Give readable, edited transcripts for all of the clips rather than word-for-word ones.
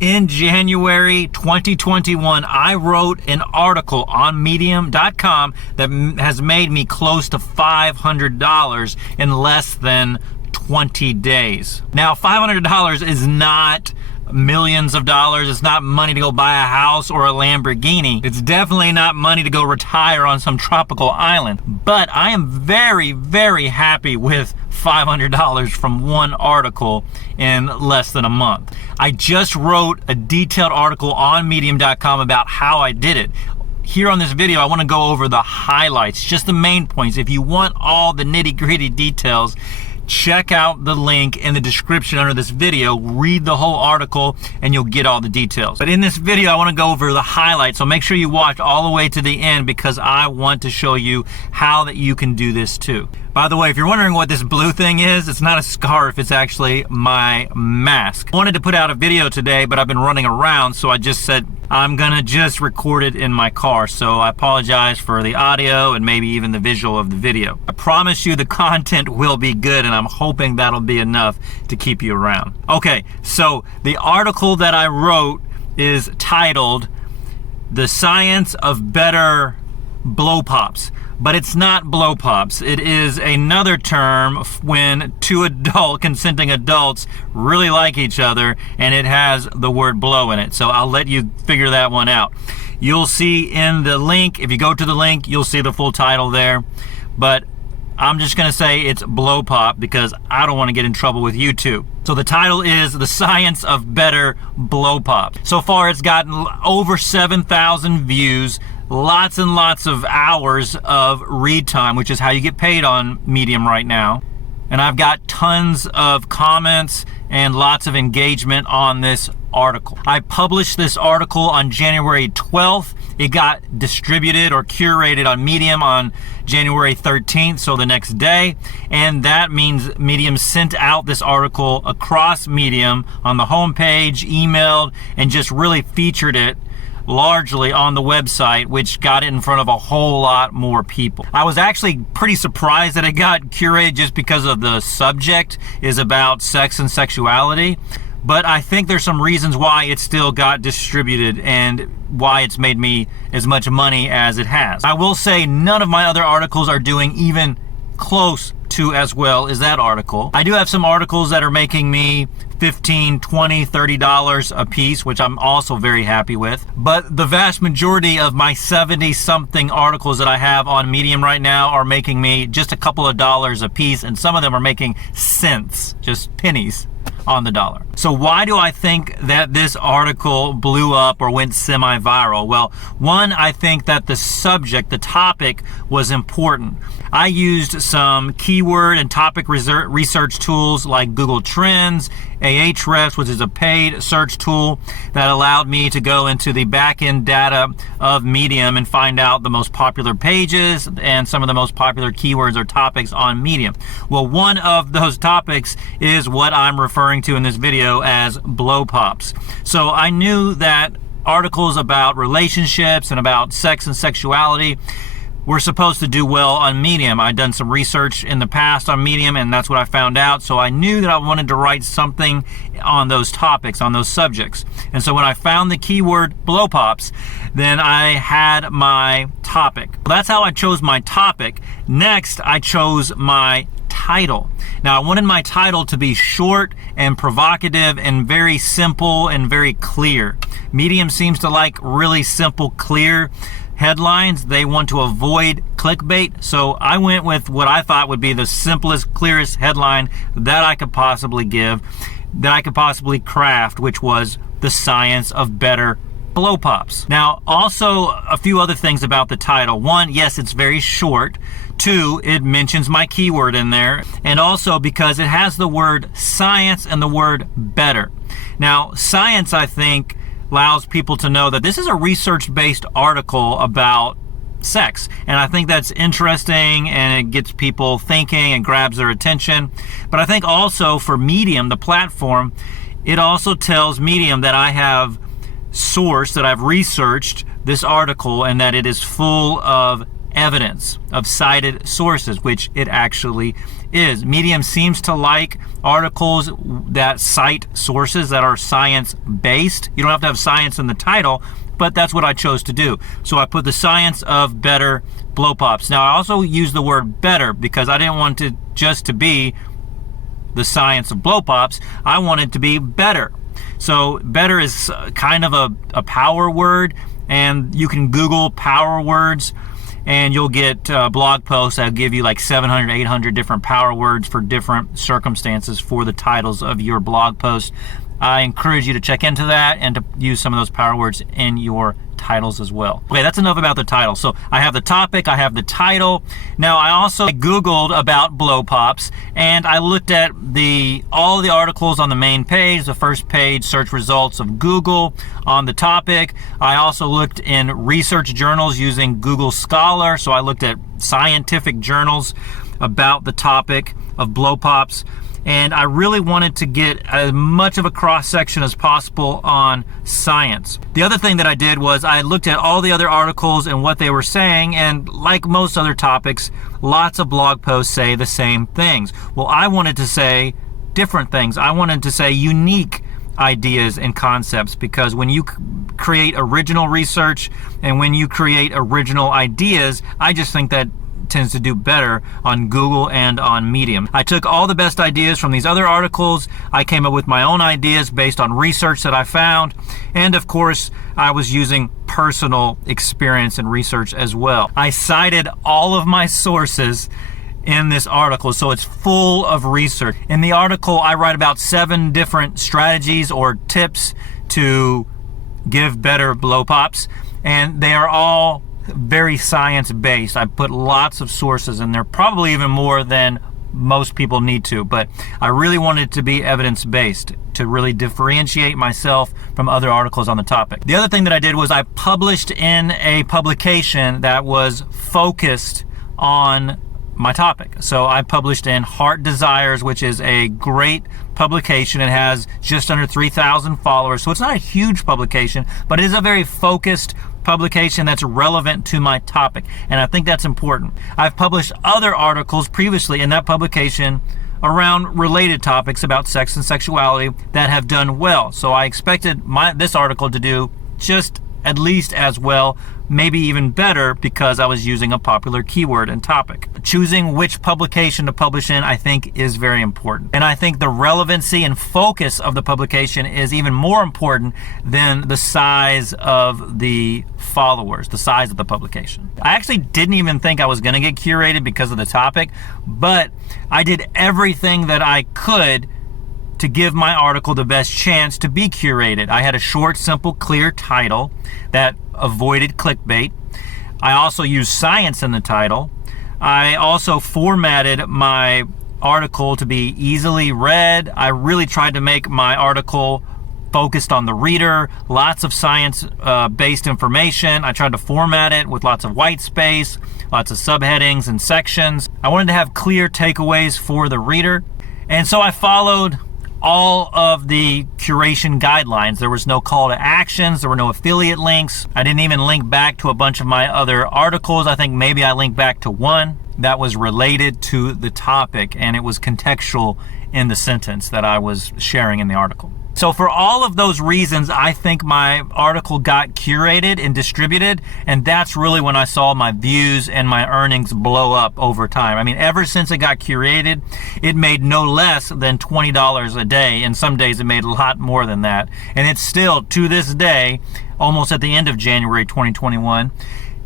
In January 2021, I wrote an article on Medium.com that has made me close to $500 in less than 20 days. Now, $500 is not millions of dollars. It's not money to go buy a house or a Lamborghini. It's definitely not money to go retire on some tropical island. But I am very, very happy with $500 from one article in less than a month. I just wrote a detailed article on Medium.com about how I did it. Here on this video, I want to go over the highlights, just the main points. If you want all the nitty-gritty details, check out the link in the description under this video. Read the whole article and you'll get all the details. But in this video, I want to go over the highlights. So make sure you watch all the way to the end because I want to show you how that you can do this too. By the way, if you're wondering what this blue thing is, it's not a scarf, it's actually my mask. I wanted to put out a video today, but I've been running around, so I just said I'm gonna just record it in my car. So I apologize for the audio and maybe even the visual of the video. I promise you the content will be good, and I'm hoping that'll be enough to keep you around. Okay, so the article that I wrote is titled "The Science of Better Blow Pops." But it's not blow pops. It is another term when two consenting adults really like each other, and it has the word blow in it. So I'll let you figure that one out. You'll see in the link, if you go to the link, you'll see the full title there. But I'm just gonna say it's blow pop because I don't wanna get in trouble with YouTube. So the title is "The Science of Better Blow Pop." So far it's gotten over 7,000 views, lots and lots of hours of read time, which is how you get paid on Medium right now. And I've got tons of comments and lots of engagement on this article. I published this article on January 12th. It got distributed or curated on Medium on January 13th, so the next day. And that means Medium sent out this article across Medium on the homepage, emailed, and just really featured it largely on the website, which got it in front of a whole lot more people. I was actually pretty surprised that it got curated just because of the subject is about sex and sexuality. But I think there's some reasons why it still got distributed and why it's made me as much money as it has. I will say none of my other articles are doing even close to as well as that article. I do have some articles that are making me $15, $20, $30 a piece, which I'm also very happy with. But the vast majority of my 70-something articles that I have on Medium right now are making me just a couple of dollars a piece, and some of them are making cents, just pennies on the dollar. So why do I think that this article blew up or went semi-viral? Well, one, I think that the subject, the topic, was important. I used some keyword and topic research tools like Google Trends, Ahrefs, which is a paid search tool that allowed me to go into the back-end data of Medium and find out the most popular pages and some of the most popular keywords or topics on Medium. Well, one of those topics is what I'm referring to in this video as blow pops. So I knew that articles about relationships and about sex and sexuality were supposed to do well on Medium. I'd done some research in the past on Medium, and that's what I found out. So I knew that I wanted to write something on those topics, on those subjects. And so when I found the keyword blow pops, then I had my topic. That's how I chose my topic. Next, I chose my title. Now, I wanted my title to be short and provocative and very simple and very clear. Medium seems to like really simple, clear headlines. They want to avoid clickbait. So I went with what I thought would be the simplest, clearest headline that I could possibly give, that I could possibly craft, which was "The Science of Better Blow Pops." Now, also a few other things about the title. One, yes, it's very short. Two, it mentions my keyword in there. And also because it has the word science and the word better. Now, science, I think, allows people to know that this is a research-based article about sex. And I think that's interesting, and it gets people thinking and grabs their attention. But I think also for Medium, the platform, it also tells Medium that I have sourced, that I've researched this article, and that it is full of evidence of cited sources, which it actually is. Medium seems to like articles that cite sources that are science-based. You don't have to have science in the title, but that's what I chose to do. So I put the science of better blow pops. Now I also use the word better because I didn't want it just to be the science of blow pops. I wanted to be better. So better is kind of a power word, and you can Google power words and you'll get blog posts that give you like 700, 800 different power words for different circumstances for the titles of your blog post. I encourage you to check into that and to use some of those power words in your titles as well. Okay, that's enough about the title. So I have the topic, I have the title. Now I also Googled about blow pops, and I looked at all the articles on the main page, the first page search results of Google on the topic. I also looked in research journals using Google Scholar. So I looked at scientific journals about the topic of blow pops. And I really wanted to get as much of a cross-section as possible on science. The other thing that I did was I looked at all the other articles and what they were saying, and like most other topics, lots of blog posts say the same things. Well, I wanted to say different things. I wanted to say unique ideas and concepts, because when you create original research and when you create original ideas, I just think that tends to do better on Google and on Medium. I took all the best ideas from these other articles. I came up with my own ideas based on research that I found. And of course, I was using personal experience and research as well. I cited all of my sources in this article, so it's full of research. In the article, I write about 7 different strategies or tips to give better blow pops, and they are all very science-based. I put lots of sources in there, probably even more than most people need to, but I really wanted it to be evidence-based to really differentiate myself from other articles on the topic. The other thing that I did was I published in a publication that was focused on my topic. So I published in Heart Desires, which is a great publication. It has just under 3,000 followers, so it's not a huge publication, but it is a very focused publication that's relevant to my topic, and I think that's important. I've published other articles previously in that publication around related topics about sex and sexuality that have done well, so I expected this article to do just at least as well, maybe even better, because I was using a popular keyword and topic. Choosing which publication to publish in, I think, is very important. And I think the relevancy and focus of the publication is even more important than the size of the followers, the size of the publication. I actually didn't even think I was going to get curated because of the topic, but I did everything that I could to give my article the best chance to be curated. I had a short, simple, clear title that avoided clickbait. I also used science in the title. I also formatted my article to be easily read. I really tried to make my article focused on the reader, lots of science-based information. I tried to format it with lots of white space, lots of subheadings and sections. I wanted to have clear takeaways for the reader. And so I followed all of the curation guidelines. There was no call to actions. There were no affiliate links. I didn't even link back to a bunch of my other articles. I think maybe I linked back to one that was related to the topic, and it was contextual in the sentence that I was sharing in the article. So for all of those reasons, I think my article got curated and distributed, and that's really when I saw my views and my earnings blow up over time. I mean, ever since it got curated, it made no less than $20 a day, and some days it made a lot more than that. And it's still, to this day, almost at the end of January 2021,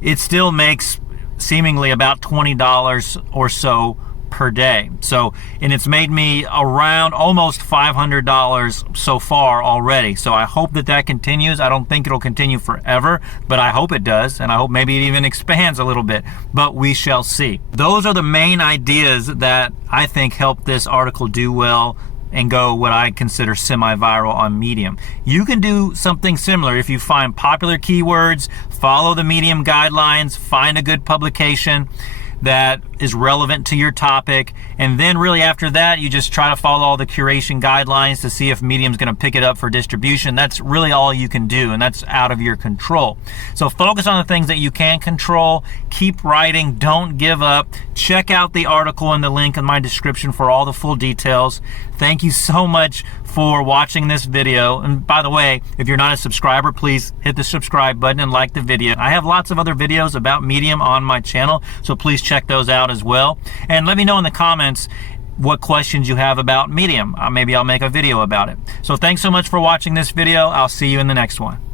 it still makes seemingly about $20 or so per day. So, and it's made me around almost $500 so far already. So I hope that that continues. I don't think it'll continue forever, but I hope it does. And I hope maybe it even expands a little bit, but we shall see. Those are the main ideas that I think help this article do well and go what I consider semi-viral on Medium. You can do something similar if you find popular keywords, follow the Medium guidelines, find a good publication that is relevant to your topic. And then really after that, you just try to follow all the curation guidelines to see if Medium's going to pick it up for distribution. That's really all you can do, and that's out of your control. So focus on the things that you can control. Keep writing. Don't give up. Check out the article and the link in my description for all the full details. Thank you so much for watching this video. And by the way, if you're not a subscriber, please hit the subscribe button and like the video. I have lots of other videos about Medium on my channel, so please check those out as well. And let me know in the comments what questions you have about Medium. Maybe I'll make a video about it. So thanks so much for watching this video. I'll see you in the next one.